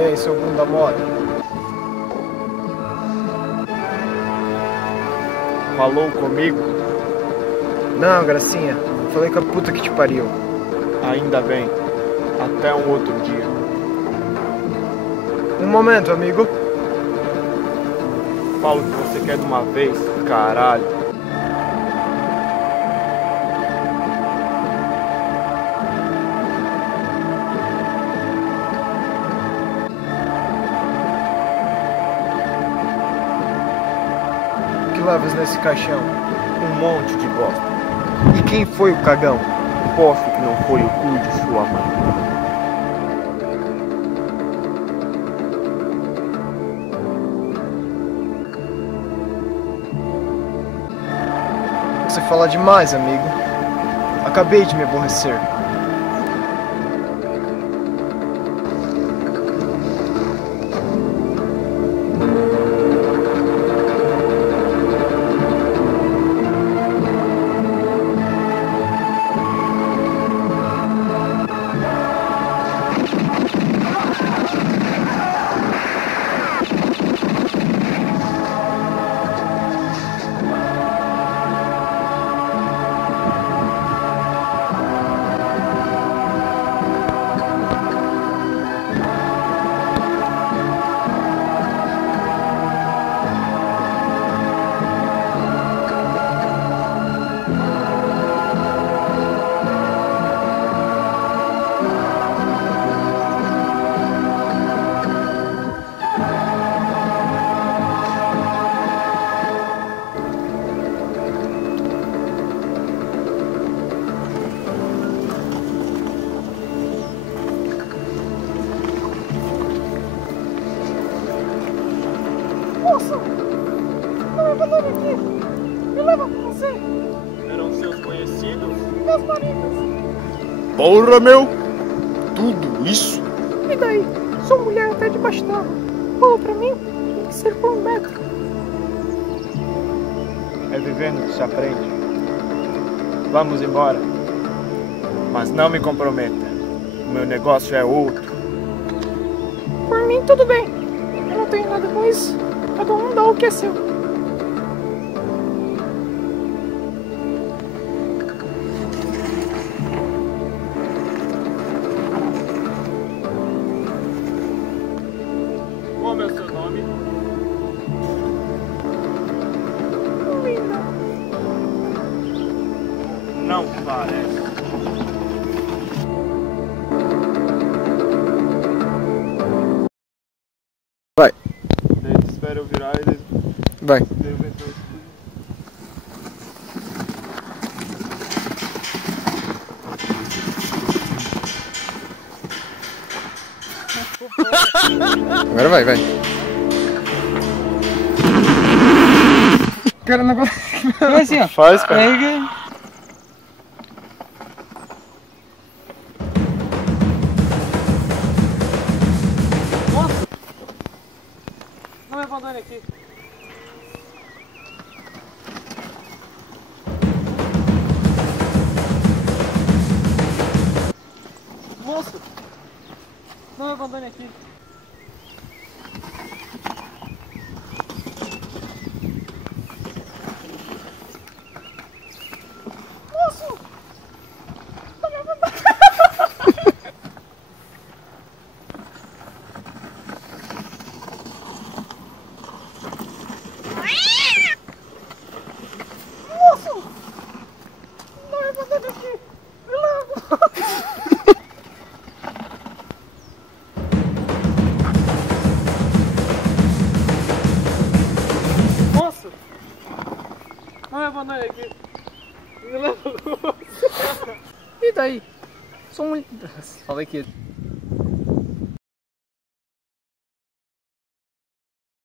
Ei, seu bunda mole. Falou comigo? Não, gracinha. Falei com a puta que te pariu. Ainda bem. Até um outro dia. Um momento, amigo. Fala o que você quer de uma vez, caralho. O que levas nesse caixão? Um monte de bosta. E quem foi o cagão? Posso que não foi o cu de sua mãe. Você fala demais, amigo. Acabei de me aborrecer. Moço! Não me abandone aqui! Me leva com você! Eram seus conhecidos? Meus maridos! Porra, meu! Tudo isso? E daí? Sou mulher até debaixo d'água. Pula pra mim, tem que ser por 1 metro. É vivendo que se aprende. Vamos embora. Mas não me comprometa. O meu negócio é outro. Por mim, tudo bem. Eu não tenho nada com isso. Cada um dá o que é seu. Como é o seu nome? Linda. Não parece. Vai. Daí tu espera eu virar e eles... Vai. Daí eu venho pra Agora vai, vai. Cara, não vai assim, ó. Faz, cara. Moço! Não me abandone aqui. Moço! Não me abandone aqui. Moço! Não me abandone. Moço! Não me abandone aqui. Me leva. Moço! Não me abandone aqui. Me leva. E daí? Sou um... Falei que...